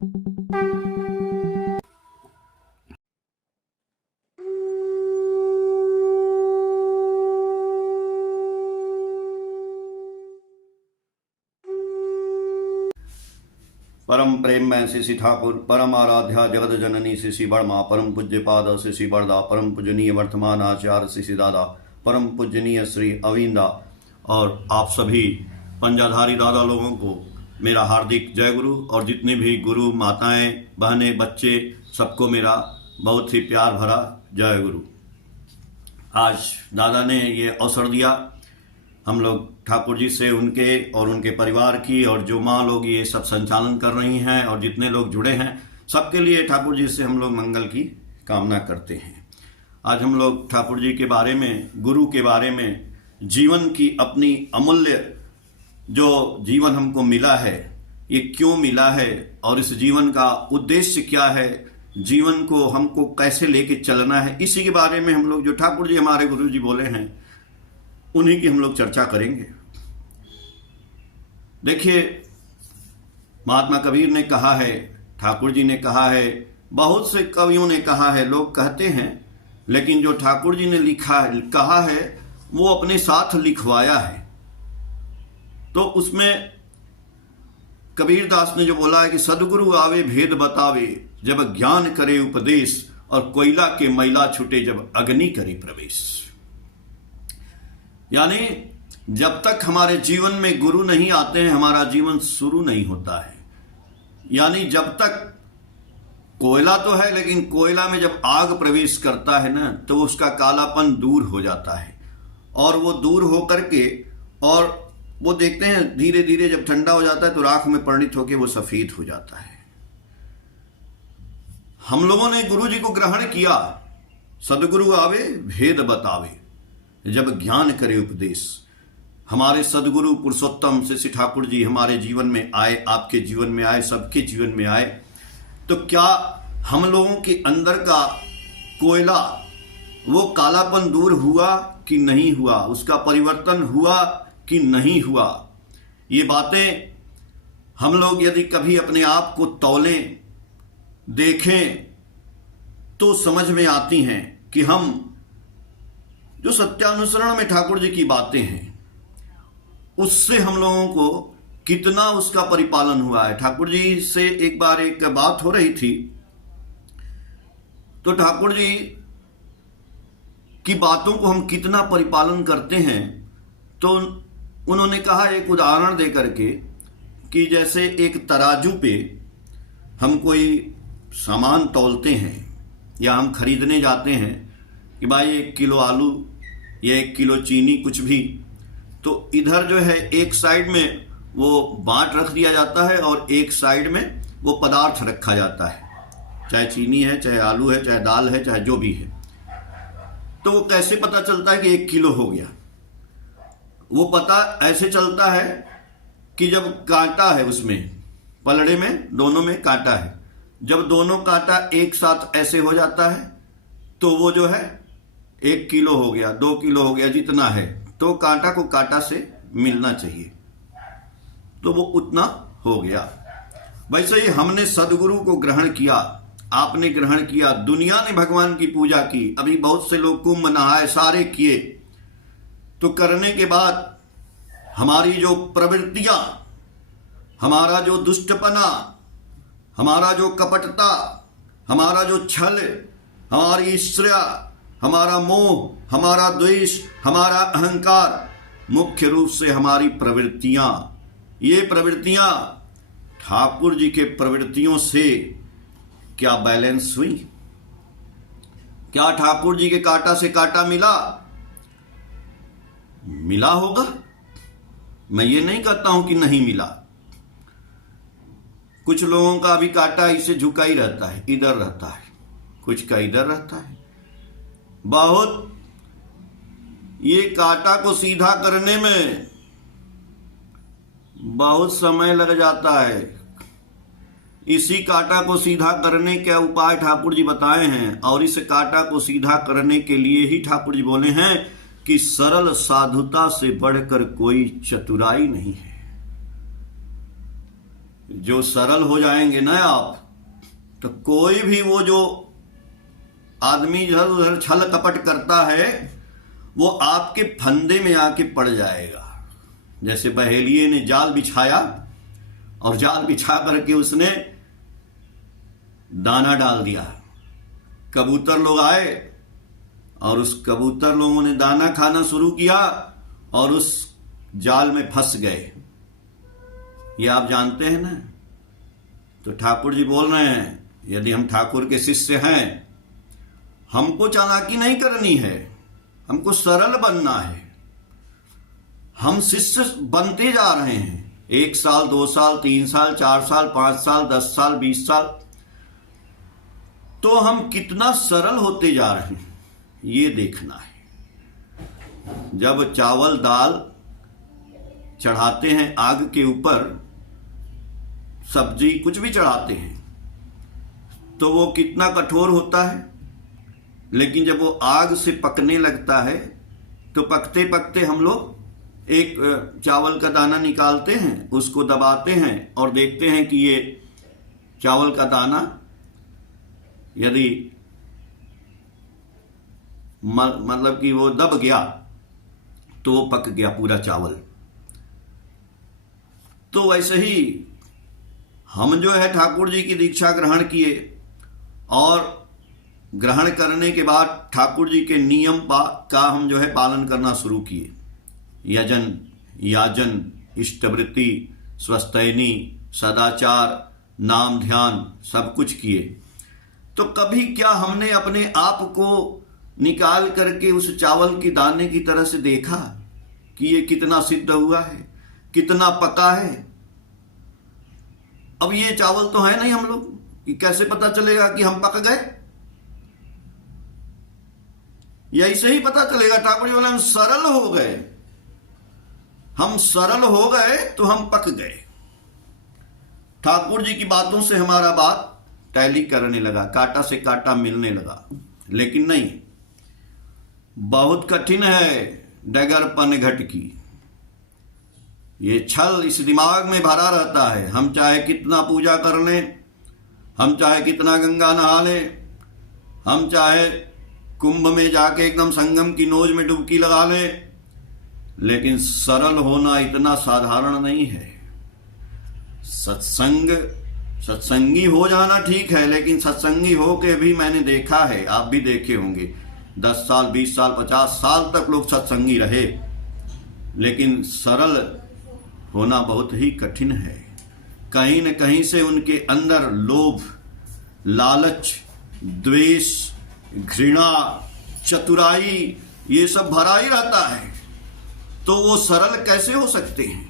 परम प्रेम में शिशि ठाकुर, परम आराध्या जगत जननी शिशि बर्मा, परम पूज्य पाद शिशि बरदा, परम पूजनीय वर्तमान आचार्य शिशि दादा, परम पूजनीय श्री अविंदा और आप सभी पंजाधारी दादा लोगों को मेरा हार्दिक जय गुरु। और जितने भी गुरु माताएं, बहनें, बच्चे, सबको मेरा बहुत ही प्यार भरा जय गुरु। आज दादा ने ये अवसर दिया हम लोग ठाकुर जी से, उनके और उनके परिवार की, और जो माँ लोग ये सब संचालन कर रही हैं और जितने लोग जुड़े हैं, सबके लिए ठाकुर जी से हम लोग मंगल की कामना करते हैं। आज हम लोग ठाकुर जी के बारे में, गुरु के बारे में, जीवन की अपनी अमूल्य जो जीवन हमको मिला है, ये क्यों मिला है और इस जीवन का उद्देश्य क्या है, जीवन को हमको कैसे लेके चलना है, इसी के बारे में हम लोग, जो ठाकुर जी हमारे गुरु जी बोले हैं, उन्हीं की हम लोग चर्चा करेंगे। देखिए, महात्मा कबीर ने कहा है, ठाकुर जी ने कहा है, बहुत से कवियों ने कहा है, लोग कहते हैं, लेकिन जो ठाकुर जी ने कहा है वो अपने साथ लिखवाया है। तो उसमें कबीर दास ने जो बोला है कि सदगुरु आवे भेद बतावे, जब ज्ञान करे उपदेश, और कोयला के मैला छुटे जब अग्नि करे प्रवेश। यानी जब तक हमारे जीवन में गुरु नहीं आते हैं, हमारा जीवन शुरू नहीं होता है। यानी जब तक कोयला तो है, लेकिन कोयला में जब आग प्रवेश करता है ना, तो उसका कालापन दूर हो जाता है, और वो दूर होकर के, और वो देखते हैं धीरे धीरे जब ठंडा हो जाता है तो राख में परिणित होकर वो सफेद हो जाता है। हम लोगों ने गुरु जी को ग्रहण किया, सदगुरु आवे भेद बतावे, जब ज्ञान करे उपदेश। हमारे सदगुरु पुरुषोत्तम श्री ठाकुर जी हमारे जीवन में आए, आपके जीवन में आए, सबके जीवन में आए, तो क्या हम लोगों के अंदर का कोयला, वो कालापन दूर हुआ कि नहीं हुआ, उसका परिवर्तन हुआ कि नहीं हुआ? ये बातें हम लोग यदि कभी अपने आप को तौलें, देखें, तो समझ में आती हैं कि हम जो सत्यानुसरण में ठाकुर जी की बातें हैं, उससे हम लोगों को कितना उसका परिपालन हुआ है। ठाकुर जी से एक बार एक बात हो रही थी, तो ठाकुर जी की बातों को हम कितना परिपालन करते हैं, तो उन्होंने कहा एक उदाहरण दे करके कि जैसे एक तराजू पे हम कोई सामान तौलते हैं या हम खरीदने जाते हैं कि भाई 1 किलो आलू या 1 किलो चीनी, कुछ भी, तो इधर जो है एक साइड में वो बांट रख दिया जाता है और एक साइड में वो पदार्थ रखा जाता है, चाहे चीनी है, चाहे आलू है, चाहे दाल है, चाहे जो भी है। तो वो कैसे पता चलता है कि 1 किलो हो गया? वो पता ऐसे चलता है कि जब कांटा है उसमें, पलड़े में दोनों में कांटा है, जब दोनों कांटा एक साथ ऐसे हो जाता है तो वो जो है 1 किलो हो गया, 2 किलो हो गया, जितना है, तो कांटा को कांटा से मिलना चाहिए, तो वो उतना हो गया। वैसे ही हमने सदगुरु को ग्रहण किया, आपने ग्रहण किया, दुनिया ने भगवान की पूजा की, अभी बहुत से लोग कुंभ नहाए, सारे किए, तो करने के बाद हमारी जो प्रवृत्तियां, हमारा जो दुष्टपना, हमारा जो कपटता, हमारा जो छल, हमारी ईर्ष्या, हमारा मोह, हमारा द्वेष, हमारा अहंकार, मुख्य रूप से हमारी प्रवृत्तियां, ये प्रवृत्तियां ठाकुर जी के प्रवृत्तियों से क्या बैलेंस हुई? क्या ठाकुर जी के कांटा से कांटा मिला? मिला होगा, मैं ये नहीं कहता हूं कि नहीं मिला। कुछ लोगों का भी कांटा इसे झुका ही रहता है, इधर रहता है, कुछ का इधर रहता है। बहुत ये कांटा को सीधा करने में बहुत समय लग जाता है। इसी कांटा को सीधा करने के उपाय ठाकुर जी बताए हैं, और इस कांटा को सीधा करने के लिए ही ठाकुर जी बोले हैं कि सरल साधुता से बढ़कर कोई चतुराई नहीं है। जो सरल हो जाएंगे ना आप, तो कोई भी वो जो आदमी इधर उधर छल कपट करता है वो आपके फंदे में आके पड़ जाएगा। जैसे बहेलिए ने जाल बिछाया और जाल बिछा करके उसने दाना डाल दिया, कबूतर लोग आए और उस कबूतर लोगों ने दाना खाना शुरू किया और उस जाल में फंस गए। ये आप जानते हैं ना। तो ठाकुर जी बोल रहे हैं, यदि हम ठाकुर के शिष्य हैं, हमको चालाकी नहीं करनी है, हमको सरल बनना है। हम शिष्य बनते जा रहे हैं, 1 साल 2 साल 3 साल 4 साल 5 साल 10 साल 20 साल, तो हम कितना सरल होते जा रहे हैं ये देखना है। जब चावल दाल चढ़ाते हैं आग के ऊपर, सब्जी कुछ भी चढ़ाते हैं, तो वो कितना कठोर होता है, लेकिन जब वो आग से पकने लगता है तो पकते पकते हम लोग एक चावल का दाना निकालते हैं, उसको दबाते हैं और देखते हैं कि ये चावल का दाना यदि मतलब कि वो दब गया तो वो पक गया पूरा चावल। तो वैसे ही हम जो है ठाकुर जी की दीक्षा ग्रहण किए और ग्रहण करने के बाद ठाकुर जी के नियम का हम जो है पालन करना शुरू किए। यजन याजन इष्टवृत्ति स्वस्तैनी सदाचार नाम ध्यान सब कुछ किए। तो कभी क्या हमने अपने आप को निकाल करके उस चावल की दाने की तरह से देखा कि ये कितना सिद्ध हुआ है, कितना पका है? अब ये चावल तो है नहीं हम लोग कि कैसे पता चलेगा कि हम पक गए? यही से ही पता चलेगा। ठाकुर जी बोले हम सरल हो गए, हम सरल हो गए तो हम पक गए। ठाकुर जी की बातों से हमारा बात टैली करने लगा, कांटा से कांटा मिलने लगा। लेकिन नहीं, बहुत कठिन है डगरपन घट की। ये छल इस दिमाग में भरा रहता है। हम चाहे कितना पूजा कर लें, हम चाहे कितना गंगा नहा लें, हम चाहे कुंभ में जाके एकदम संगम की नोज में डुबकी लगा लें, लेकिन सरल होना इतना साधारण नहीं है। सत्संगी हो जाना ठीक है, लेकिन सत्संगी हो के भी मैंने देखा है, आप भी देखे होंगे, 10 साल 20 साल 50 साल तक लोग सत्संगी रहे, लेकिन सरल होना बहुत ही कठिन है। कहीं न कहीं से उनके अंदर लोभ, लालच, द्वेष, घृणा, चतुराई ये सब भरा ही रहता है। तो वो सरल कैसे हो सकते हैं?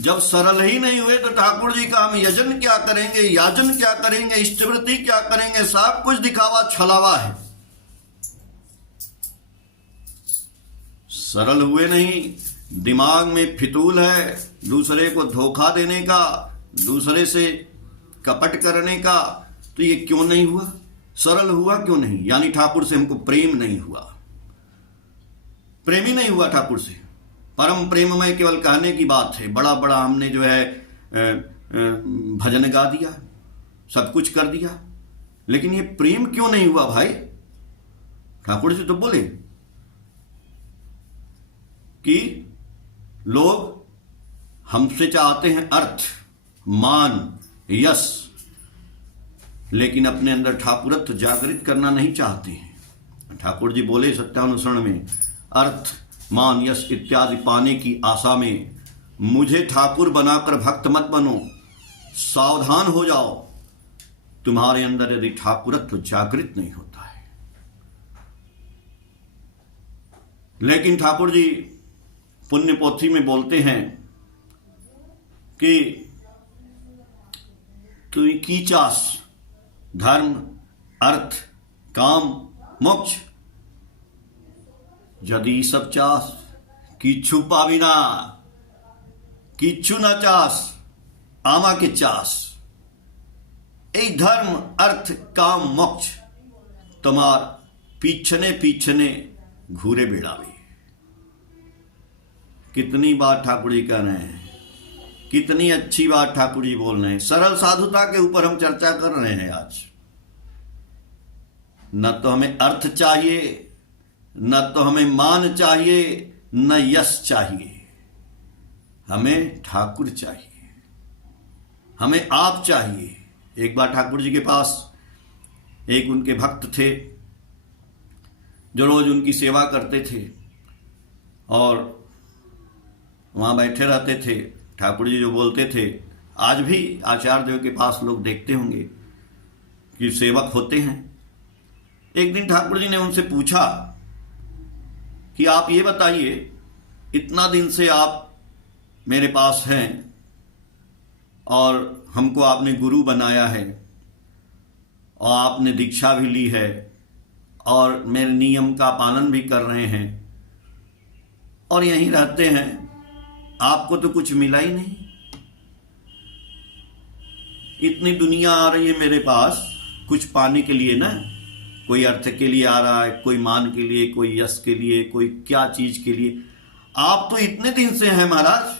जब सरल ही नहीं हुए तो ठाकुर जी का हम यजन क्या करेंगे, याजन क्या करेंगे, इष्टवृत्ति क्या करेंगे? सब कुछ दिखावा छलावा है। सरल हुए नहीं, दिमाग में फितूल है दूसरे को धोखा देने का, दूसरे से कपट करने का। तो ये क्यों नहीं हुआ? सरल हुआ क्यों नहीं? यानी ठाकुर से हमको प्रेम नहीं हुआ, प्रेमी नहीं हुआ ठाकुर से। परम प्रेममय केवल कहने की बात है, बड़ा बड़ा हमने जो है भजन गा दिया, सब कुछ कर दिया, लेकिन ये प्रेम क्यों नहीं हुआ भाई? ठाकुर जी तो बोले कि लोग हमसे चाहते हैं अर्थ, मान, यश, लेकिन अपने अंदर ठाकुरत्व जागृत करना नहीं चाहते हैं। ठाकुर जी बोले सत्यानुसरण में, अर्थ मान यश इत्यादि पाने की आशा में मुझे ठाकुर बनाकर भक्त मत बनो, सावधान हो जाओ, तुम्हारे अंदर यदि ठाकुरत्व जागृत नहीं होता है। लेकिन ठाकुर जी पुण्य पोथी में बोलते हैं कि तू की चास, धर्म, अर्थ, काम, मोक्ष, यदि सब चास किच्छु पाविना, किच्छु न चास आमा के चास। ए धर्म, अर्थ, काम, मोक्ष तुम्हार पीछने पीछने घूरे बेड़ावे। कितनी बार ठाकुर जी कह रहे हैं कितनी अच्छी बात ठाकुर जी बोल रहे हैं। सरल साधुता के ऊपर हम चर्चा कर रहे हैं आज। न तो हमें अर्थ चाहिए, न तो हमें मान चाहिए, न यश चाहिए। हमें ठाकुर चाहिए, हमें आप चाहिए। एक बार ठाकुर जी के पास एक उनके भक्त थे जो रोज उनकी सेवा करते थे और वहाँ बैठे रहते थे। ठाकुर जी जो बोलते थे, आज भी आचार्य देव के पास लोग देखते होंगे कि सेवक होते हैं। एक दिन ठाकुर जी ने उनसे पूछा कि आप ये बताइए, इतना दिन से आप मेरे पास हैं और हमको आपने गुरु बनाया है और आपने दीक्षा भी ली है और मेरे नियम का पालन भी कर रहे हैं और यहीं रहते हैं, आपको तो कुछ मिला ही नहीं। इतनी दुनिया आ रही है मेरे पास कुछ पाने के लिए ना, कोई अर्थ के लिए आ रहा है, कोई मान के लिए, कोई यश के लिए, कोई क्या चीज के लिए। आप तो इतने दिन से हैं महाराज,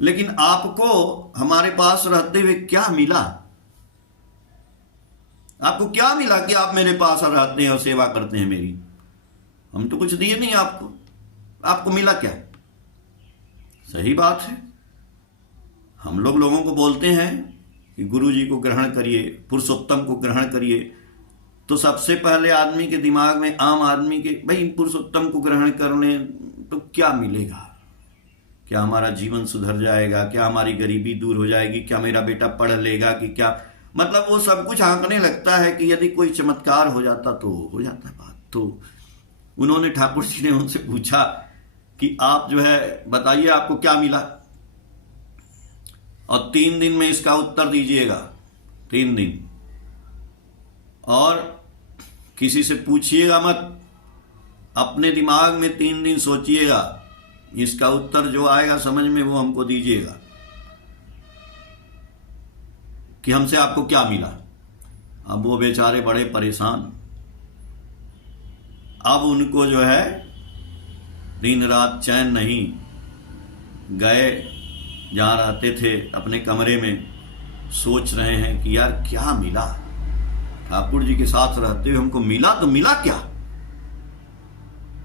लेकिन आपको हमारे पास रहते हुए क्या मिला? आपको क्या मिला कि आप मेरे पास रहते हैं और सेवा करते हैं मेरी? हम तो कुछ दिए नहीं आपको, आपको मिला क्या? सही बात है। हम लोगों को बोलते हैं कि गुरु जी को ग्रहण करिए, पुरुषोत्तम को ग्रहण करिए, तो सबसे पहले आदमी के दिमाग में, आम आदमी के, भाई पुरुषोत्तम को ग्रहण कर लें तो क्या मिलेगा? क्या हमारा जीवन सुधर जाएगा? क्या हमारी गरीबी दूर हो जाएगी? क्या मेरा बेटा पढ़ लेगा? कि क्या मतलब वो सब कुछ आंकने लगता है कि यदि कोई चमत्कार हो जाता तो हो जाता है बात। तो उन्होंने, ठाकुर जी ने उनसे पूछा कि आप जो है बताइए आपको क्या मिला, और 3 दिन में इसका उत्तर दीजिएगा। 3 दिन, और किसी से पूछिएगा मत, अपने दिमाग में 3 दिन सोचिएगा, इसका उत्तर जो आएगा समझ में वो हमको दीजिएगा कि हमसे आपको क्या मिला। अब वो बेचारे बड़े परेशान। अब उनको जो है दिन रात चैन नहीं। गए जहाँ रहते थे अपने कमरे में, सोच रहे हैं कि यार क्या मिला, ठाकुर जी के साथ रहते हुए हमको मिला तो मिला क्या?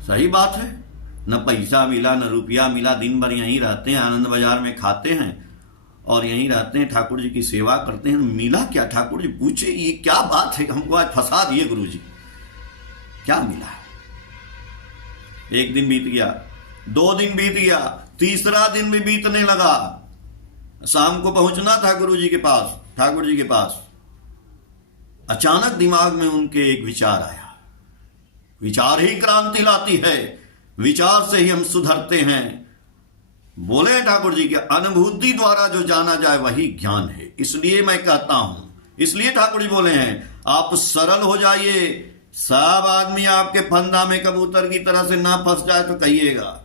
सही बात है, न पैसा मिला न रुपया मिला, दिन भर यहीं रहते हैं, आनंद बाजार में खाते हैं और यहीं रहते हैं, ठाकुर जी की सेवा करते हैं, मिला क्या? ठाकुर जी पूछे ये क्या बात है, हमको आज फंसा दिए गुरु जी, क्या मिला? 1 दिन बीत गया, 2 दिन बीत गया, तीसरा दिन भी बीतने लगा। शाम को पहुंचना था गुरु जी के पास, ठाकुर जी के पास। अचानक दिमाग में उनके एक विचार आया। विचार ही क्रांति लाती है, विचार से ही हम सुधरते हैं। बोले ठाकुर जी के, अनुभूति द्वारा जो जाना जाए वही ज्ञान है। इसलिए मैं कहता हूं, इसलिए ठाकुर जी बोले हैं आप सरल हो जाइए, सब आदमी आपके फंदा में कबूतर की तरह से ना फंस जाए तो कहिएगा।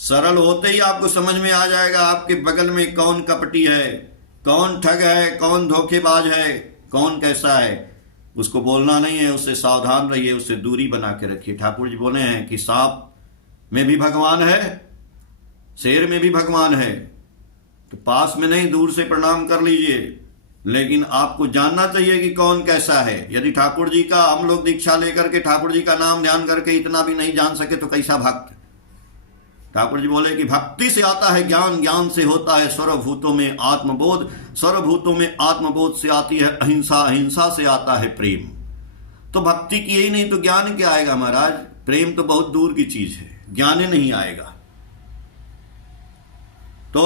सरल होते ही आपको समझ में आ जाएगा आपके बगल में कौन कपटी है, कौन ठग है, कौन धोखेबाज है, कौन कैसा है। उसको बोलना नहीं है, उससे सावधान रहिए, उससे दूरी बना के रखिए। ठाकुर जी बोले हैं कि सांप में भी भगवान है, शेर में भी भगवान है, तो पास में नहीं दूर से प्रणाम कर लीजिए, लेकिन आपको जानना चाहिए कि कौन कैसा है। यदि ठाकुर जी का हम लोग दीक्षा लेकर के ठाकुर जी का नाम ध्यान करके इतना भी नहीं जान सके तो कैसा भक्त? ठाकुर जी बोले कि भक्ति से आता है ज्ञान, ज्ञान से होता है सर्वभूतों में आत्मबोध, सर्वभूतों में आत्मबोध से आती है अहिंसा, अहिंसा से आता है प्रेम। तो भक्ति की यही नहीं तो ज्ञान क्या आएगा महाराज? प्रेम तो बहुत दूर की चीज है, ज्ञान नहीं आएगा। तो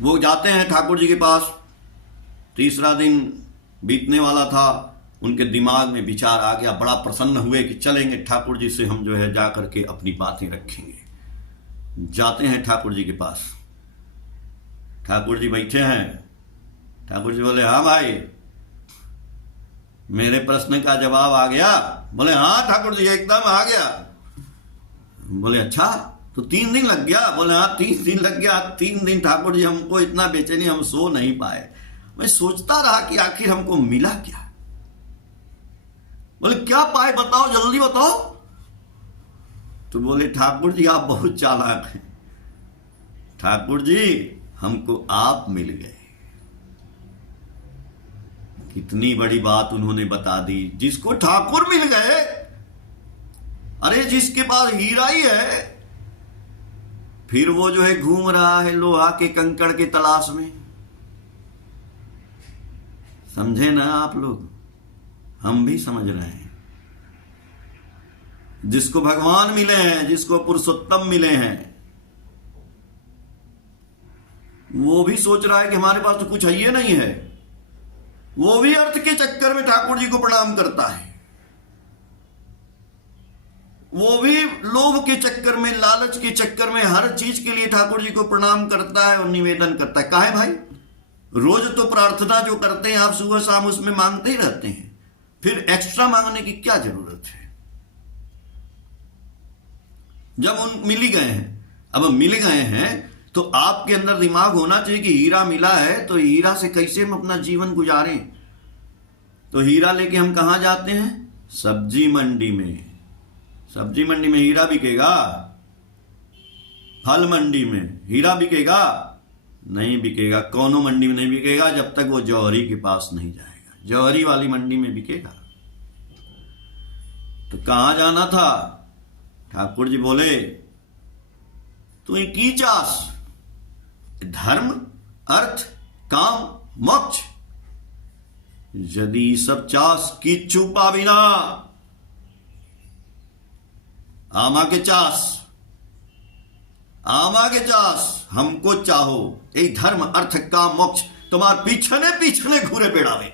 वो जाते हैं ठाकुर जी के पास। तीसरा दिन बीतने वाला था, उनके दिमाग में विचार आ गया, बड़ा प्रसन्न हुए कि चलेंगे ठाकुर जी से हम जो है जा करके अपनी बातें रखेंगे। जाते हैं ठाकुर जी के पास। ठाकुर जी बैठे हैं। ठाकुर जी बोले हाँ भाई, मेरे प्रश्न का जवाब आ गया? बोले हाँ ठाकुर जी एकदम आ गया। बोले अच्छा, तो 3 दिन लग गया? बोले हाँ 3 दिन लग गया। 3 दिन ठाकुर जी हमको इतना बेचैनी, हम सो नहीं पाए। मैं सोचता रहा कि आखिर हमको मिला क्या। बोले क्या पाए, बताओ जल्दी बताओ। तो बोले ठाकुर जी आप बहुत चालाक हैं, ठाकुर जी हमको आप मिल गए। कितनी बड़ी बात उन्होंने बता दी, जिसको ठाकुर मिल गए। अरे जिसके पास हीरा ही है, फिर वो जो है घूम रहा है लोहा के कंकड़ के तलाश में। समझे ना आप लोग? हम भी समझ रहे हैं। जिसको भगवान मिले हैं, जिसको पुरुषोत्तम मिले हैं, वो भी सोच रहा है कि हमारे पास तो कुछ है ही नहीं है। वो भी अर्थ के चक्कर में ठाकुर जी को प्रणाम करता है। वो भी लोभ के चक्कर में, लालच के चक्कर में हर चीज के लिए ठाकुर जी को प्रणाम करता है और निवेदन करता है। काहे भाई? रोज तो प्रार्थना जो करते हैं आप सुबह शाम, उसमें मांगते ही रहते हैं, फिर एक्स्ट्रा मांगने की क्या जरूरत है? जब उन मिल ही गए हैं, अब मिल गए हैं तो आपके अंदर दिमाग होना चाहिए कि हीरा मिला है तो हीरा से कैसे हम अपना जीवन गुजारें। तो हीरा लेके हम कहां जाते हैं? सब्जी मंडी में। सब्जी मंडी में हीरा बिकेगा? फल मंडी में हीरा बिकेगा? नहीं बिकेगा। कौनो मंडी में नहीं बिकेगा जब तक वो जौहरी के पास नहीं जाएगा। जौहरी वाली मंडी में बिकेगा। तो कहां जाना था? ठाकुर जी बोले तू की चास? धर्म, अर्थ, काम, मोक्ष। यदि सब चास किच्छु पाबिना। आमा के चास, आमा के चास, हमको चाहो। यही धर्म, अर्थ, काम, मोक्ष तुम्हारे पीछने पीछने घूरे बेड़ावे।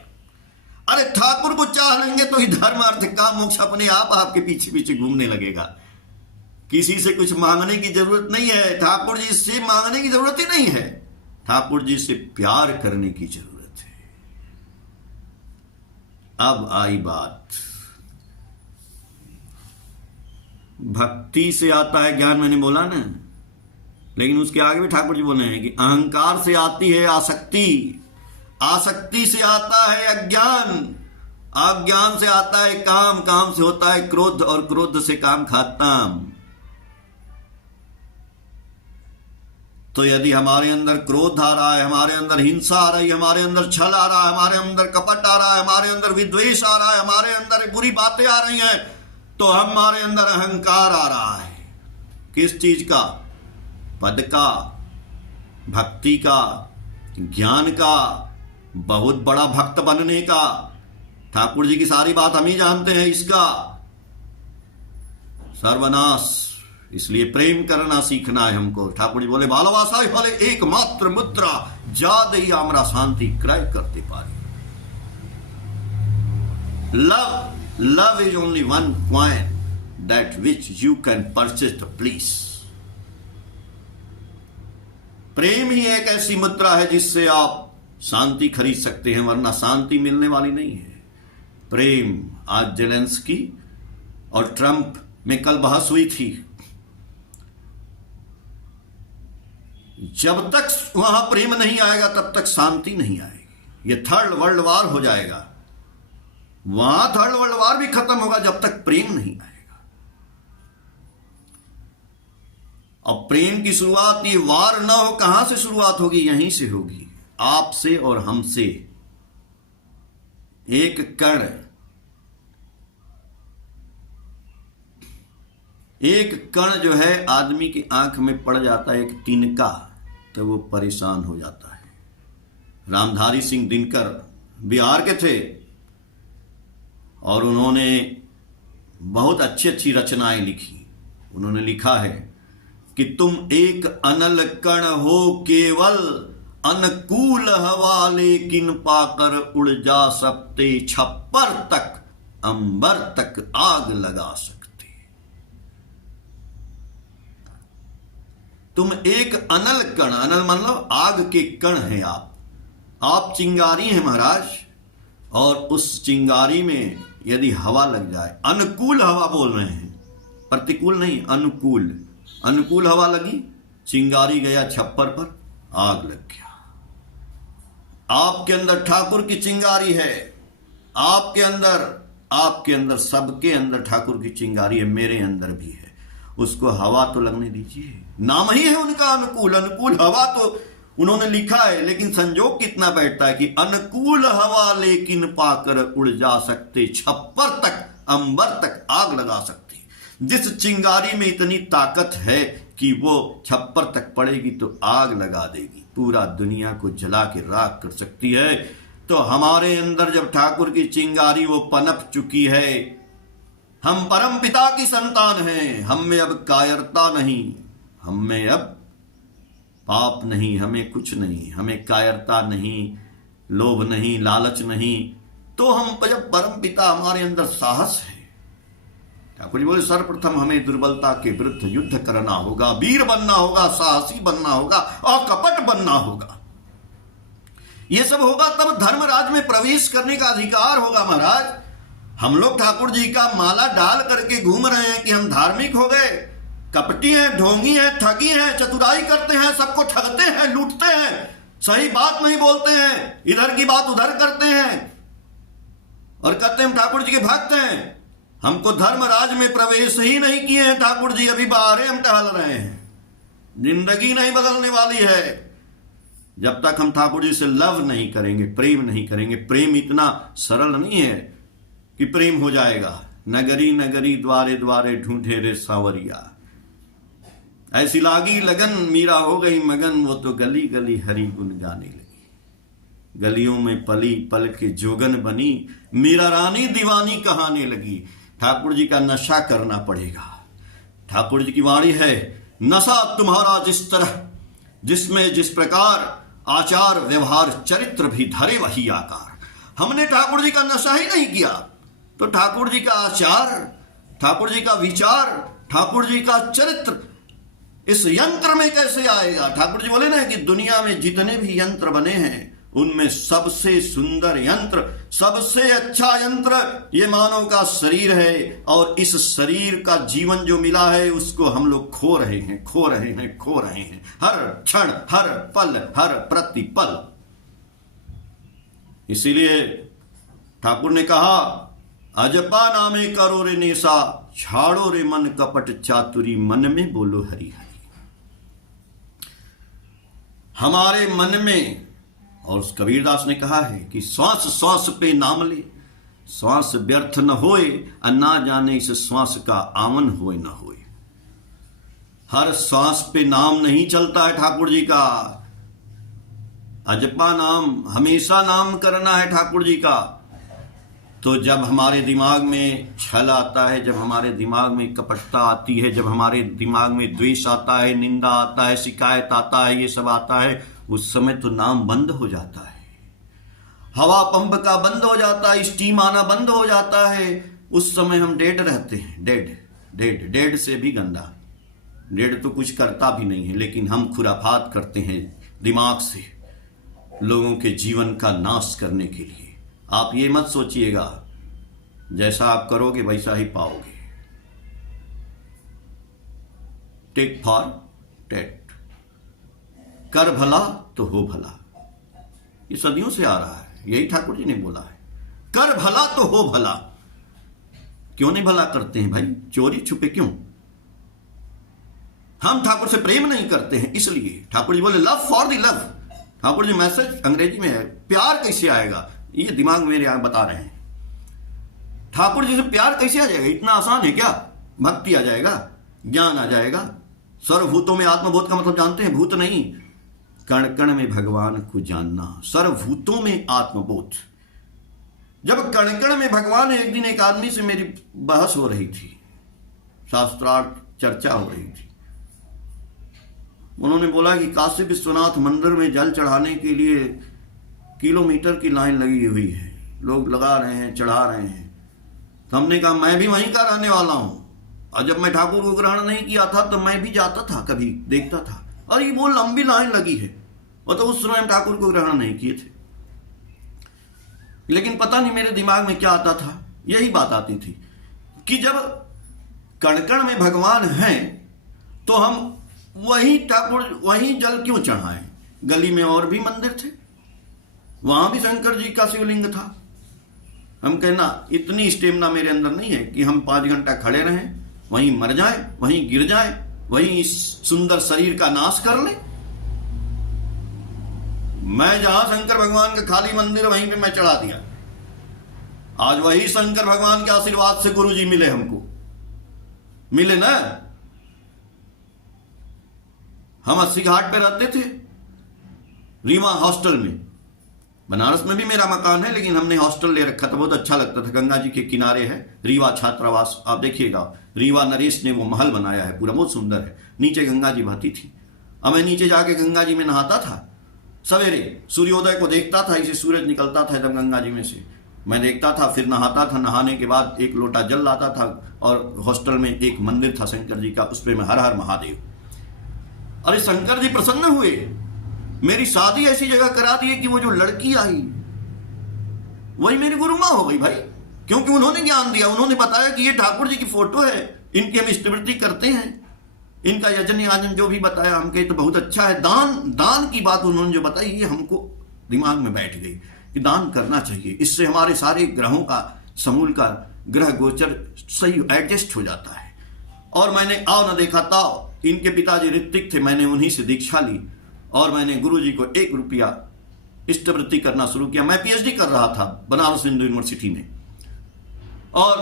अरे ठाकुर को चाह लेंगे तो ही धर्म, अर्थ, काम, मोक्ष अपने आप आपके पीछे पीछे घूमने लगेगा। किसी से कुछ मांगने की जरूरत नहीं है। ठाकुर जी से मांगने की जरूरत ही नहीं है। ठाकुर जी से प्यार करने की जरूरत है। अब आई बात, भक्ति से आता है ज्ञान, मैंने बोला ना। लेकिन उसके आगे भी ठाकुर जी बोले हैं कि अहंकार से आती है आसक्ति, आसक्ति से आता है अज्ञान, अज्ञान से आता है काम, काम से होता है क्रोध, और क्रोध से काम खत्म। तो यदि हमारे अंदर क्रोध आ रहा है, हमारे अंदर हिंसा आ रही है, हमारे अंदर छल आ रहा है, हमारे अंदर कपट आ रहा है, हमारे अंदर विद्वेष आ रहा है, हमारे अंदर बुरी बातें आ रही हैं, तो हमारे अंदर अहंकार आ रहा है। किस चीज का? पद का, भक्ति का, ज्ञान का, बहुत बड़ा भक्त बनने का। ठाकुर जी की सारी बात हम ही जानते हैं। इसका सर्वनाश। इसलिए प्रेम करना सीखना है हमको। ठाकुर जी बोले भालोबासाई फले एकमात्र मुद्रा, जा दई आमरा शांति क्रय करते पारी। Love is only one coin that which you can purchase the please. प्रेम ही एक ऐसी मुद्रा है जिससे आप शांति खरीद सकते हैं, वरना शांति मिलने वाली नहीं है। प्रेम। आज जेलेंस्की और ट्रंप में कल बहस हुई थी। जब तक वहां प्रेम नहीं आएगा तब तक शांति नहीं आएगी। ये थर्ड वर्ल्ड वार हो जाएगा। वहां थर्ड वर्ल्ड वार भी खत्म होगा जब तक प्रेम नहीं आएगा। अब प्रेम की शुरुआत, ये वार ना हो, कहां से शुरुआत होगी? यहीं से होगी, आपसे और हमसे। एक कण, एक कण जो है आदमी की आंख में पड़ जाता है, एक तिनका, तो वो परेशान हो जाता है। रामधारी सिंह दिनकर बिहार के थे और उन्होंने बहुत अच्छी अच्छी रचनाएं लिखी। उन्होंने लिखा है कि तुम एक अनल कण हो केवल, अनुकूल हवा लेकिन पाकर उड़ जा सकते, छप्पर तक अंबर तक आग लगा सकते। तुम एक अनल कण, अनल मतलब आग के कण हैं आप चिंगारी हैं महाराज, और उस चिंगारी में यदि हवा लग जाए, अनुकूल हवा बोल रहे हैं, प्रतिकूल नहीं, अनुकूल, अनुकूल हवा लगी, चिंगारी गया छप्पर पर, आग लग गया। आपके अंदर ठाकुर की चिंगारी है, आपके अंदर सबके अंदर ठाकुर की चिंगारी है, मेरे अंदर भी है। उसको हवा तो लगने दीजिए। नाम ही है उनका अनुकूल, अनुकूल हवा तो उन्होंने लिखा है, लेकिन संजोग कितना बैठता है कि अनुकूल हवा लेकिन पाकर उड़ जा सकते, छप्पर तक अंबर तक आग लगा सकते। जिस चिंगारी में इतनी ताकत है कि वो छप्पर तक पड़ेगी तो आग लगा देगी, पूरा दुनिया को जला के राख कर सकती है। तो हमारे अंदर जब ठाकुर की चिंगारी वो पनप चुकी है, हम परम पिता की संतान हैं, हम में अब कायरता नहीं, हम में अब पाप नहीं, हमें कुछ नहीं, हमें कायरता नहीं, लोभ नहीं, लालच नहीं। तो हम जब परम पिता हमारे अंदर साहस है, ठाकुर जी बोले सर्वप्रथम हमें दुर्बलता के विरुद्ध युद्ध करना होगा, वीर बनना होगा, साहसी बनना होगा, अकपट बनना होगा। ये सब होगा तब धर्मराज में प्रवेश करने का अधिकार होगा। महाराज हम लोग ठाकुर जी का माला डाल करके घूम रहे हैं कि हम धार्मिक हो गए, कपटी हैं, ढोंगी हैं, ठगी हैं, चतुराई करते हैं, सबको ठगते हैं, लूटते हैं, सही बात नहीं बोलते हैं, इधर की बात उधर करते हैं और कहते हैं हम ठाकुर जी के भक्त हैं। हमको धर्मराज में प्रवेश ही नहीं किए हैं ठाकुर जी, अभी बाहर हम टहल रहे हैं, जिंदगी नहीं बदलने वाली है जब तक हम ठाकुर जी से लव नहीं करेंगे, प्रेम नहीं करेंगे। प्रेम इतना सरल नहीं है कि प्रेम हो जाएगा। नगरी नगरी द्वारे द्वारे ढूंढे रे सावरिया, ऐसी लागी लगन मीरा हो गई मगन, वो तो गली गली हरि गुण गाने लगी। गलियों में पली पल के जोगन बनी, मीरा रानी दीवानी कहाने लगी। ठाकुर जी का नशा करना पड़ेगा। ठाकुर जी की वाणी है, नशा तुम्हारा जिस तरह, जिसमें जिस प्रकार आचार व्यवहार चरित्र भी धरे वही आकार। हमने ठाकुर जी का नशा ही नहीं किया तो ठाकुर जी का आचार, ठाकुर जी का विचार, ठाकुर जी का चरित्र इस यंत्र में कैसे आएगा। ठाकुर जी बोले ना कि दुनिया में जितने भी यंत्र बने हैं उनमें सबसे सुंदर यंत्र, सबसे अच्छा यंत्र ये मानव का शरीर है। और इस शरीर का जीवन जो मिला है उसको हम लोग खो रहे हैं, खो रहे हैं, खो रहे हैं, हर क्षण, हर पल, हर प्रतिपल। इसीलिए ठाकुर ने कहा, अजपा नामे करो रे नेसा, छाड़ो रे मन कपट चातुरी, मन में बोलो हरि हरि। हमारे मन में, और कबीरदास ने कहा है कि श्वास श्वास पे नाम ले, श्वास व्यर्थ न होए, ना जाने इस श्वास का आवन होए न होए। हर श्वास पे नाम नहीं चलता है ठाकुर जी का। अजपा नाम, हमेशा नाम करना है ठाकुर जी का। तो जब हमारे दिमाग में छल आता है, जब हमारे दिमाग में कपटता आती है, जब हमारे दिमाग में द्वेष आता है, निंदा आता है, शिकायत आता है, ये सब आता है, उस समय तो नाम बंद हो जाता है। हवा पंप का बंद हो जाता है, स्टीम आना बंद हो जाता है। उस समय हम डेड रहते हैं। डेड, डेड, डेड से भी गंदा। डेड तो कुछ करता भी नहीं है, लेकिन हम खुराफात करते हैं दिमाग से लोगों के जीवन का नाश करने के लिए। आप ये मत सोचिएगा जैसा आप करोगे वैसा ही पाओगे। टेक फॉर टेट, कर भला तो हो भला, ये सदियों से आ रहा है, यही ठाकुर जी ने बोला है, कर भला तो हो भला। क्यों नहीं भला करते हैं भाई? चोरी छुपे क्यों? हम ठाकुर से प्रेम नहीं करते हैं, इसलिए ठाकुर जी बोले love for the love. Thakur ji message अंग्रेजी में है, प्यार कैसे आएगा, ये दिमाग मेरे यहां बता रहे हैं। ठाकुर जी से प्यार कैसे आ जाएगा? इतना आसान है क्या? भक्ति आ जाएगा, ज्ञान आ जाएगा। सर्वभूतों में आत्मबोध का मतलब जानते हैं? भूत नहीं, कण कण में भगवान को जानना। सर्वभूतों में आत्मबोध। जब कण कण में भगवान, एक दिन एक आदमी से मेरी बहस हो रही थी, शास्त्रार्थ चर्चा हो रही थी। उन्होंने बोला कि काशी विश्वनाथ मंदिर में जल चढ़ाने के लिए किलोमीटर की लाइन लगी हुई है, लोग लगा रहे हैं, चढ़ा रहे हैं। तो हमने कहा मैं भी वहीं का रहने वाला हूं, और जब मैं ठाकुर को ग्रहण नहीं किया था तो मैं भी जाता था, कभी देखता था, और ये वो लंबी लाइन लगी है। और तो उस समय हम ठाकुर को ग्रहण नहीं किए थे, लेकिन पता नहीं मेरे दिमाग में क्या आता था, यही बात आती थी कि जब कण कण में भगवान हैं तो हम वही ठाकुर, वही जल क्यों चढ़ाएं? गली में और भी मंदिर थे, वहां भी शंकर जी का शिवलिंग था। हम कहना इतनी स्टेमिना मेरे अंदर नहीं है कि हम 5 घंटा खड़े रहें वहीं मर जाए, वहीं गिर जाए, वहीं इस सुंदर शरीर का नाश कर ले। मैं जहां शंकर भगवान का खाली मंदिर वहीं पे मैं चढ़ा दिया। आज वही शंकर भगवान के आशीर्वाद से गुरुजी मिले, हमको मिले ना। हम 80 घाट पे रहते थे, रीवा हॉस्टल में। बनारस में भी मेरा मकान है, लेकिन हमने हॉस्टल ले रखा था, बहुत अच्छा लगता था। गंगा जी के किनारे है रीवा छात्रावास, आप देखिएगा। रीवा नरेश ने वो महल बनाया है, पूरा बहुत सुंदर है। नीचे गंगा जी बहती थी, अब मैं नीचे जाके गंगा जी में नहाता था। सवेरे सूर्योदय को देखता था, इसे सूरज निकलता था एकदम गंगा जी में से, मैं देखता था, फिर नहाता था। नहाने के बाद एक लोटा जल लाता था, और हॉस्टल में एक मंदिर था शंकर जी का, उस पर मैं हर हर महादेव। अरे शंकर जी प्रसन्न हुए, मेरी शादी ऐसी जगह करा दी कि वो जो लड़की आई वही मेरी गुरु माँ हो गई भाई। क्योंकि उन्होंने ज्ञान दिया, उन्होंने बताया कि ये ठाकुर जी की फोटो है, इनकी हम इष्टवृत्ति करते हैं, इनका यजन याजन जो भी बताया हम कहे तो बहुत अच्छा है। दान की बात उन्होंने जो बताई, ये हमको दिमाग में बैठ गई कि दान करना चाहिए। इससे हमारे सारे ग्रहों का समूल का ग्रह गोचर सही एडजस्ट हो जाता है। और मैंने आओ न देखा ताओ, इनके पिताजी ऋत्विक थे, मैंने उन्हीं से दीक्षा ली और मैंने गुरुजी को 1 रुपया इष्टवृत्ति करना शुरू किया। मैं पीएचडी कर रहा था बनारस हिंदू यूनिवर्सिटी में, और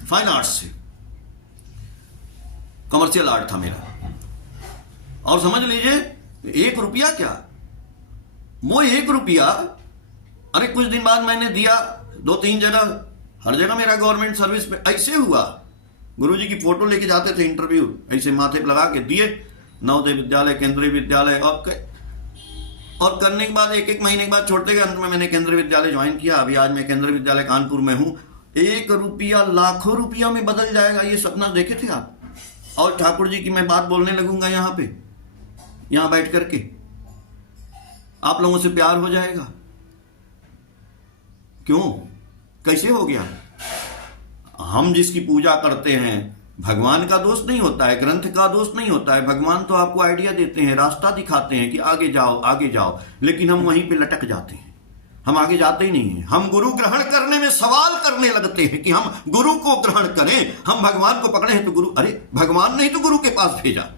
फाइन आर्ट्स से, कमर्शियल आर्ट था मेरा। और समझ लीजिए 1 रुपया क्या, वो 1 रुपया, अरे कुछ दिन बाद मैंने दिया 2-3 जगह, हर जगह मेरा गवर्नमेंट सर्विस में ऐसे हुआ। गुरुजी की फोटो लेके जाते थे इंटरव्यू, ऐसे माथे पे लगा के दिए, नवोदय विद्यालय, केंद्रीय विद्यालय, और करने के बाद 1-1 महीने के बाद छोड़ते गए। अंत में मैंने केंद्रीय विद्यालय ज्वाइन किया। अभी आज मैं केंद्रीय विद्यालय कानपुर में हूँ। 1 रुपया लाखों रुपया में बदल जाएगा, ये सपना देखे थे आप? और ठाकुर जी की मैं बात बोलने लगूंगा यहाँ पे, यहाँ बैठ करके, आप लोगों से प्यार हो जाएगा। क्यों, कैसे हो गया? हम जिसकी पूजा करते हैं, भगवान का दोष नहीं होता है, ग्रंथ का दोष नहीं होता है। भगवान तो आपको आइडिया देते हैं, रास्ता दिखाते हैं कि आगे जाओ आगे जाओ, लेकिन हम वहीं पे लटक जाते हैं, हम आगे जाते ही नहीं हैं। हम गुरु ग्रहण करने में सवाल करने लगते हैं कि हम गुरु को ग्रहण करें, हम भगवान को पकड़े हैं तो गुरु, अरे भगवान ने ही तो गुरु के पास भेजा।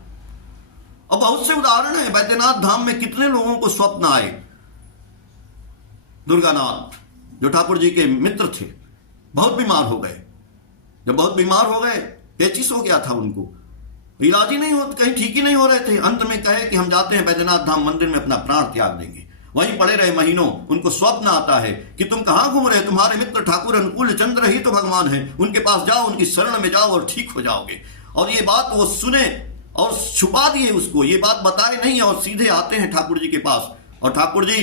और बहुत से उदाहरण है, बैद्यनाथ धाम में कितने लोगों को स्वप्न आए। दुर्गानाथ जो ठाकुर जी के मित्र थे, बहुत बीमार हो गए। जब बहुत बीमार हो गए, पेचिस हो गया था उनको, इलाज ही नहीं हो, कहीं ठीक ही नहीं हो रहे थे। अंत में कहे कि हम जाते हैं बैद्यनाथ धाम मंदिर में अपना प्राण त्याग देंगे। वहीं पड़े रहे महीनों। उनको स्वप्न आता है कि तुम कहां घूम रहे, तुम्हारे मित्र ठाकुर अनुकूल चंद्र ही तो भगवान है, उनके पास जाओ, उनकी शरण में जाओ और ठीक हो जाओगे। और ये बात वो सुने और छुपा दिए उसको, ये बात बताए नहीं, और सीधे आते हैं ठाकुर जी के पास। और ठाकुर जी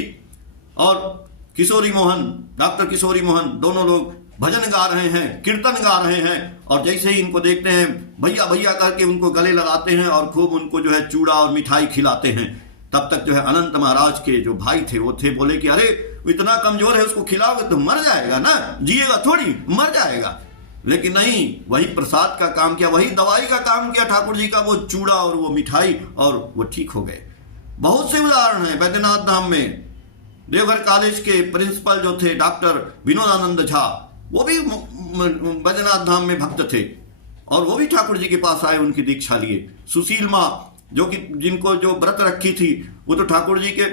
और किशोरी मोहन, डॉक्टर किशोरी मोहन, दोनों लोग भजन गा रहे हैं, कीर्तन गा रहे हैं। और जैसे ही इनको देखते हैं, भैया भैया करके उनको गले लगाते हैं और खूब उनको जो है चूड़ा और मिठाई खिलाते हैं। तब तक जो है अनंत महाराज के जो भाई थे वो थे, बोले कि अरे इतना कमजोर है, उसको खिलाओगे तो मर जाएगा ना, जिएगा थोड़ी, मर जाएगा। लेकिन नहीं, वही प्रसाद का काम किया, वही दवाई का काम किया ठाकुर जी का, वो चूड़ा और वो मिठाई, और वो ठीक हो गए। बहुत से उदाहरण है बैद्यनाथ धाम में। देवघर कॉलेज के प्रिंसिपल जो थे डॉक्टर विनोदानंद झा, वो भी बैद्यनाथ धाम में भक्त थे, और वो भी ठाकुर जी के पास आए, उनकी दीक्षा लिए। सुशील माँ जो कि जिनको जो व्रत रखी थी, वो तो ठाकुर जी के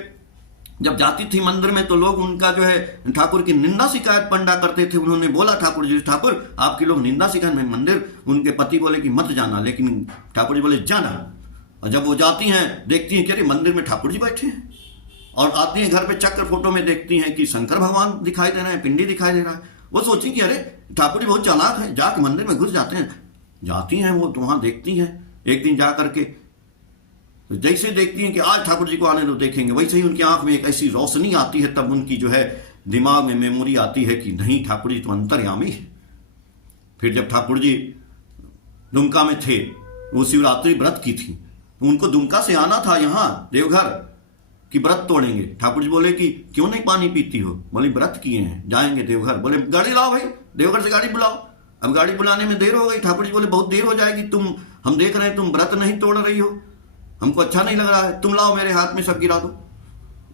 जब जाती थी मंदिर में, तो लोग उनका जो है ठाकुर की निंदा शिकायत पंडा करते थे। उन्होंने बोला ठाकुर जी, ठाकुर आपके लोग निंदा शिकायत में मंदिर, उनके पति बोले कि मत जाना, लेकिन ठाकुर जी बोले जाना। और जब वो जाती हैं, देखती हैं कि अरे मंदिर में ठाकुर जी बैठे हैं, और आती हैं घर पे चक्र फोटो में देखती हैं कि शंकर भगवान दिखाई दे रहे हैं, पिंडी दिखाई दे रहा है। वो सोची कि अरे ठाकुर जी बहुत चालाक है, जाके मंदिर में घुस जाते हैं। जाती हैं वो तो वहां देखती हैं, एक दिन जा करके तो जैसे देखती हैं कि आज ठाकुर जी को आने दो देखेंगे, वैसे ही उनकी आंख में एक ऐसी रोशनी आती है, तब उनकी जो है दिमाग में मेमोरी आती है कि नहीं, ठाकुर जी तो अंतर्यामी है। फिर जब ठाकुर जी दुमका में थे, वो शिवरात्रि व्रत की थी, तो उनको दुमका से आना था यहाँ देवघर कि व्रत तोड़ेंगे। ठाकुर जी बोले कि क्यों नहीं पानी पीती हो? बोले व्रत किए हैं, जाएंगे देवघर। बोले गाड़ी लाओ भाई, देवघर से गाड़ी बुलाओ। अब गाड़ी बुलाने में देर हो गई। ठाकुर जी बोले बहुत देर हो जाएगी, तुम, हम देख रहे हैं तुम व्रत नहीं तोड़ रही हो, हमको अच्छा नहीं लग रहा है, तुम लाओ मेरे हाथ में सब गिरा दो।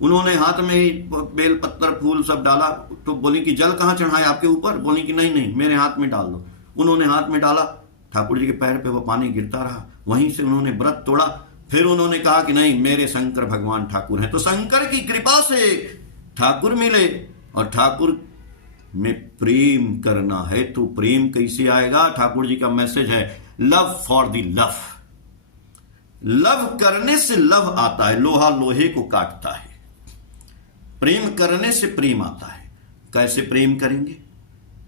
उन्होंने हाथ में ही बेल पत्तर फूल सब डाला। तो बोली कि जल कहाँ चढ़ाए आपके ऊपर? बोली कि नहीं नहीं, मेरे हाथ में डाल दो। उन्होंने हाथ में डाला, ठाकुर जी के पैर पे वो पानी गिरता रहा। वहीं से उन्होंने व्रत तोड़ा। फिर उन्होंने कहा कि नहीं, मेरे शंकर भगवान ठाकुर हैं। तो शंकर की कृपा से ठाकुर मिले, और ठाकुर में प्रेम करना है। तो प्रेम कैसे आएगा? ठाकुर जी का मैसेज है, love for the love. Love करने से लव आता है, लोहा लोहे को काटता है। प्रेम करने से प्रेम आता है। कैसे प्रेम करेंगे?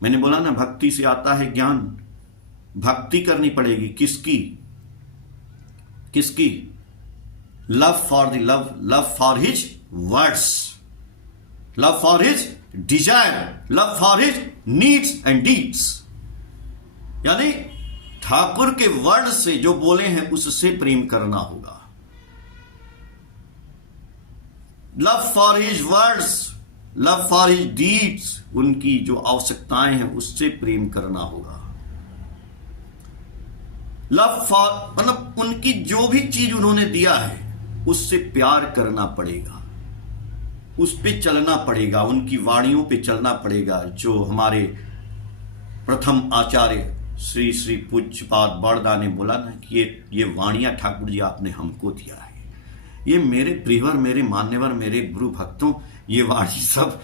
मैंने बोला ना, भक्ति से आता है ज्ञान। भक्ति करनी पड़ेगी। किसकी? किसकी? Love for the love, love for his words, love for his Dzire, love for his needs and deeds. यानी ठाकुर के वर्ड से जो बोले हैं उससे प्रेम करना होगा। Love for his words, love for his deeds, उनकी जो आवश्यकताएं हैं उससे प्रेम करना होगा। लव फॉर मतलब उनकी जो भी चीज उन्होंने दिया है उससे प्यार करना पड़ेगा, उस पे चलना पड़ेगा, उनकी वाणियों पे चलना पड़ेगा। जो हमारे प्रथम आचार्य श्री श्री पूज्यपाद बड़दा ने बोला ना कि ये वाणियां ठाकुर जी आपने हमको दिया है, ये मेरे प्रियवर, मेरे मान्यवर, मेरे गुरु भक्तों, ये वाणी सब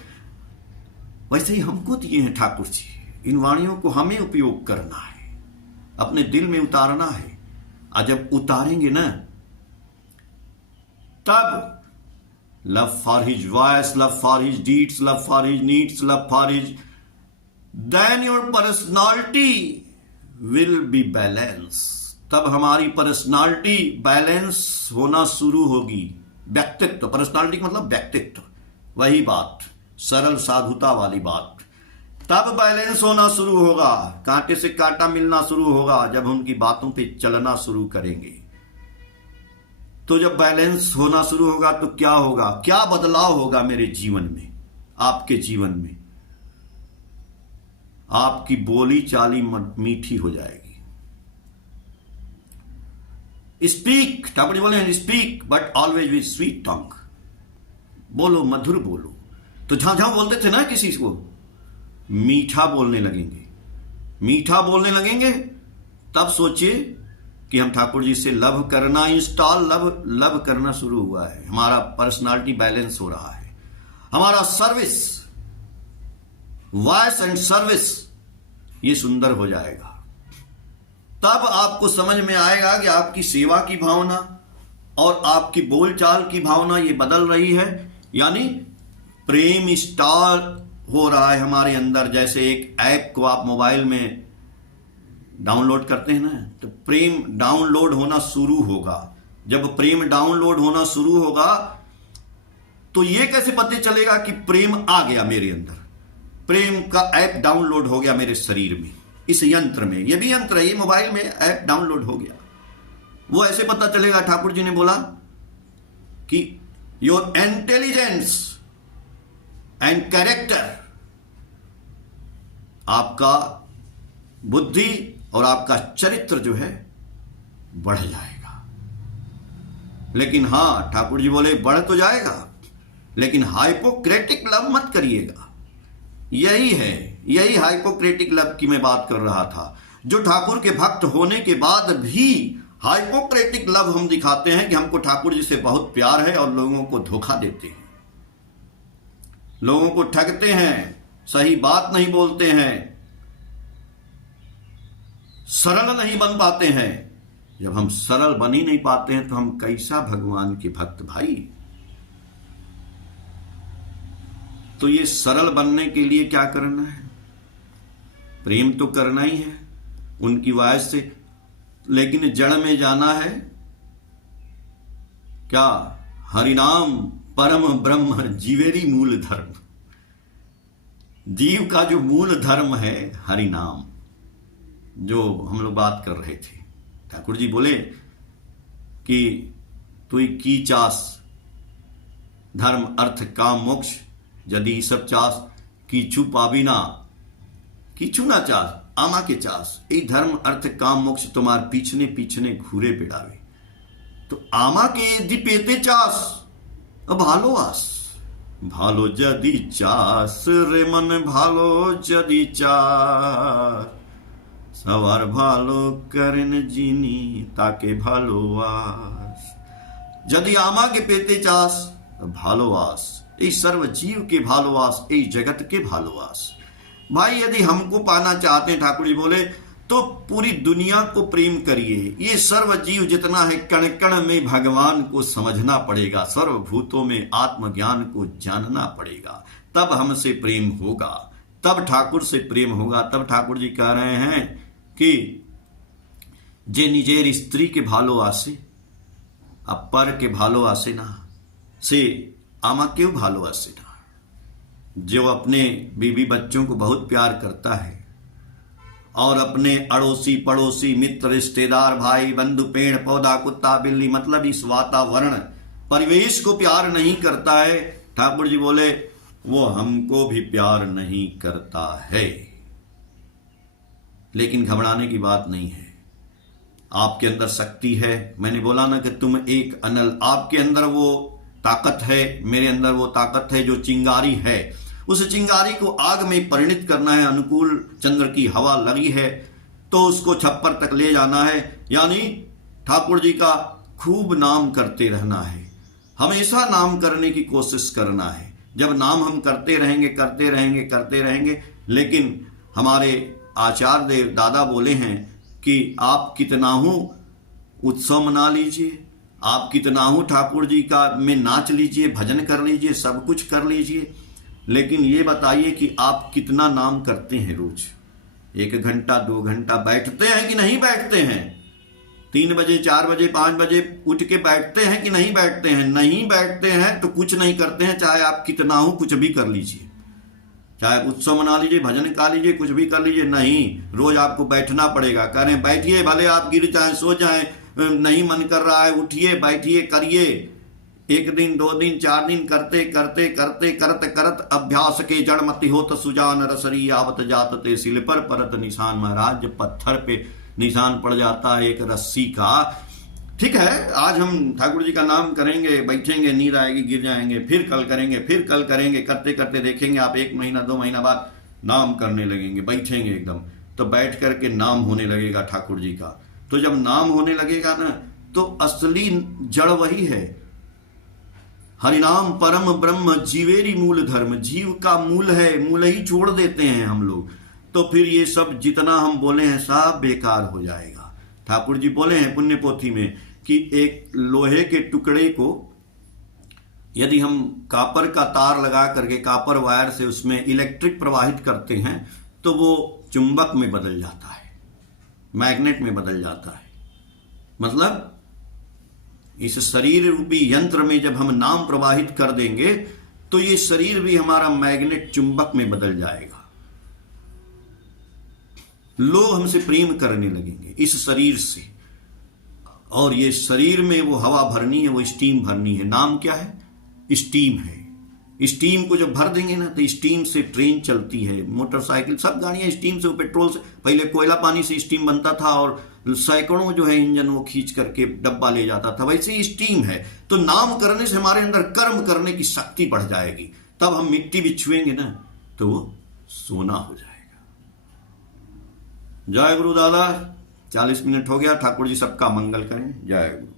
वैसे ही हमको दिए हैं ठाकुर जी। इन वाणियों को हमें उपयोग करना है, अपने दिल में उतारना है। और जब उतारेंगे ना, तब love for his voice, love for his deeds, love for his needs, love for his, then your personality will be balance. तब हमारी पर्सनालिटी बैलेंस होना शुरू होगी। व्यक्तित्व, पर्सनालिटी का मतलब व्यक्तित्व, वही बात, सरल साधुता वाली बात। तब बैलेंस होना शुरू होगा, कांटे से कांटा मिलना शुरू होगा जब उनकी बातों पे चलना शुरू करेंगे। तो जब बैलेंस होना शुरू होगा तो क्या होगा? क्या बदलाव होगा मेरे जीवन में, आपके जीवन में? आपकी बोली चाली मीठी हो जाएगी। स्पीक, ठाकुर जी बोले हैं, speak but always with sweet tongue. बोलो, मधुर बोलो। तो जहां जहां बोलते थे ना किसी को, मीठा बोलने लगेंगे, मीठा बोलने लगेंगे। तब सोचिए कि हम ठाकुर जी से लव करना इंस्टॉल, लव करना शुरू हुआ है। हमारा पर्सनालिटी बैलेंस हो रहा है। हमारा सर्विस, वॉइस एंड सर्विस, ये सुंदर हो जाएगा। तब आपको समझ में आएगा कि आपकी सेवा की भावना और आपकी बोलचाल की भावना ये बदल रही है। यानी प्रेम स्टार हो रहा है हमारे अंदर। जैसे एक ऐप को आप मोबाइल में डाउनलोड करते हैं ना, तो प्रेम डाउनलोड होना शुरू होगा। जब प्रेम डाउनलोड होना शुरू होगा तो ये कैसे पता चलेगा कि प्रेम आ गया मेरे अंदर? प्रेम का ऐप डाउनलोड हो गया मेरे शरीर में, इस यंत्र में। ये भी यंत्र है, ये मोबाइल में ऐप डाउनलोड हो गया। वो ऐसे पता चलेगा, ठाकुर जी ने बोला कि योर इंटेलिजेंस एंड कैरेक्टर, आपका बुद्धि और आपका चरित्र जो है बढ़ जाएगा। लेकिन हां, ठाकुर जी बोले बढ़ तो जाएगा, लेकिन हाइपोक्रेटिक लव मत करिएगा। यही हाइपोक्रेटिक लव की मैं बात कर रहा था। जो ठाकुर के भक्त होने के बाद भी हाइपोक्रेटिक लव हम दिखाते हैं कि हमको ठाकुर जी से बहुत प्यार है, और लोगों को धोखा देते हैं, लोगों को ठगते हैं, सही बात नहीं बोलते हैं, सरल नहीं बन पाते हैं। जब हम सरल बन ही नहीं पाते हैं तो हम कैसा भगवान के भक्त भाई? तो ये सरल बनने के लिए क्या करना है? प्रेम तो करना ही है उनकी वॉइस से, लेकिन जड़ में जाना है क्या? हरिनाम परम ब्रह्म जीवेरी मूल धर्म। जीव का जो मूल धर्म है हरिनाम, जो हम लोग बात कर रहे थे। ठाकुर जी बोले कि तू की चास धर्म अर्थ काम मोक्ष, यदि सब चास कीछू पाबिना, कीछू ना चास आमा के चास। ए धर्म अर्थ काम मोक्ष तुम्हार पीछने पीछने घूरे पिड़ावे। तो आमा के यदि पेते चास, अब भालो आस, भालो जदि चास रे मन, भालो जदि चास, সবার ভালো করেন যিনি তাকে ভালোবাস। যদি আমাকে পেতে চাস ভালোবাस, এই सर्व जीव के भालोवास, এই जगत के भालोवास। भाई यदि हमको पाना चाहते हैं, ठाकुर जी बोले, तो पूरी दुनिया को प्रेम करिए। ये सर्व जीव जितना है कण कण में भगवान को समझना पड़ेगा, सर्वभूतों में आत्मज्ञान को जानना पड़ेगा, तब हमसे प्रेम होगा, तब ठाकुर से प्रेम होगा। तब ठाकुर जी कह रहे हैं कि जे निजेर स्त्री के भालोवासे अपर के भालोवासे ना से आमा क्यों भालोवासे ना। जो अपने बीवी बच्चों को बहुत प्यार करता है और अपने अड़ोसी पड़ोसी मित्र रिश्तेदार भाई बंधु पेड़ पौधा कुत्ता बिल्ली मतलब इस वातावरण परिवेश को प्यार नहीं करता है, ठाकुर जी बोले वो हमको भी प्यार नहीं करता है। लेकिन घबराने की बात नहीं है, आपके अंदर शक्ति है। मैंने बोला ना कि तुम एक अनल, आपके अंदर वो ताकत है, मेरे अंदर वो ताकत है। जो चिंगारी है उस चिंगारी को आग में परिणित करना है। अनुकूल चंद्र की हवा लगी है तो उसको छप्पर तक ले जाना है, यानी ठाकुर जी का खूब नाम करते रहना है, हमेशा नाम करने की कोशिश करना है। जब नाम हम करते रहेंगे, लेकिन हमारे आचार्य देव दादा बोले हैं कि आप कितना हो उत्सव मना लीजिए, आप कितना हो ठाकुर जी का में नाच लीजिए, भजन कर लीजिए, सब कुछ कर लीजिए, लेकिन ये बताइए कि आप कितना नाम करते हैं रोज। 1 घंटा 2 घंटा बैठते हैं कि नहीं बैठते हैं? 3 बजे 4 बजे 5 बजे उठ के बैठते हैं कि नहीं बैठते हैं? नहीं बैठते हैं तो कुछ नहीं करते हैं, चाहे आप कितना हो कुछ भी कर लीजिए, चाहे उत्सव मना लीजिए, भजन गा लीजिए, कुछ भी कर लीजिए, नहीं, रोज आपको बैठना पड़ेगा। कह रहे हैं बैठिए, भले आप गिर जाएं, सो जाएं, नहीं मन कर रहा है, उठिए, बैठिए, करिए। 1 दिन 2 दिन 4 दिन करते करते करते करत करत अभ्यास के जड़ मति होत सुजान रसरी आवत जात ते सिल पर परत निशान। महाराज जब पत्थर पे निशान पड़ जाता है एक रस्सी का, ठीक है, आज हम ठाकुर जी का नाम करेंगे, बैठेंगे, नींद आएगी, गिर जाएंगे, फिर कल करेंगे, करते करते देखेंगे आप 1 महीना 2 महीना बाद नाम करने लगेंगे, बैठेंगे एकदम, तो बैठ करके नाम होने लगेगा ठाकुर जी का। तो जब नाम होने लगेगा ना तो असली जड़ वही है, हरिनाम परम ब्रह्म जीवेरी मूल धर्म। जीव का मूल है, मूल ही छोड़ देते हैं हम लोग, तो फिर ये सब जितना हम बोले हैं सब बेकार हो जाएगा। ठाकुर जी बोले हैं पुण्य पोथी में कि एक लोहे के टुकड़े को यदि हम कापर का तार लगा करके कापर वायर से उसमें इलेक्ट्रिक प्रवाहित करते हैं तो वो चुंबक में बदल जाता है, मैग्नेट में बदल जाता है। मतलब इस शरीर रूपी यंत्र में जब हम नाम प्रवाहित कर देंगे तो ये शरीर भी हमारा मैग्नेट चुंबक में बदल जाएगा। लोग हमसे प्रेम करने लगेंगे इस शरीर से, और ये शरीर में वो हवा भरनी है, वो स्टीम भरनी है। नाम क्या है? स्टीम है। स्टीम को जब भर देंगे ना तो स्टीम से ट्रेन चलती है, मोटरसाइकिल, सब गाड़ियां स्टीम से, पेट्रोल से। पहले कोयला पानी से स्टीम बनता था और सैकड़ों जो है इंजन वो खींच करके डब्बा ले जाता था, वैसे ही स्टीम है। तो नाम करने से हमारे अंदर कर्म करने की शक्ति बढ़ जाएगी, तब हम मिट्टी भी छुएंगे ना तो वो सोना हो जाएगा। जय गुरु दादा। 40 मिनट हो गया। ठाकुर जी सबका मंगल करें। जय गुरु।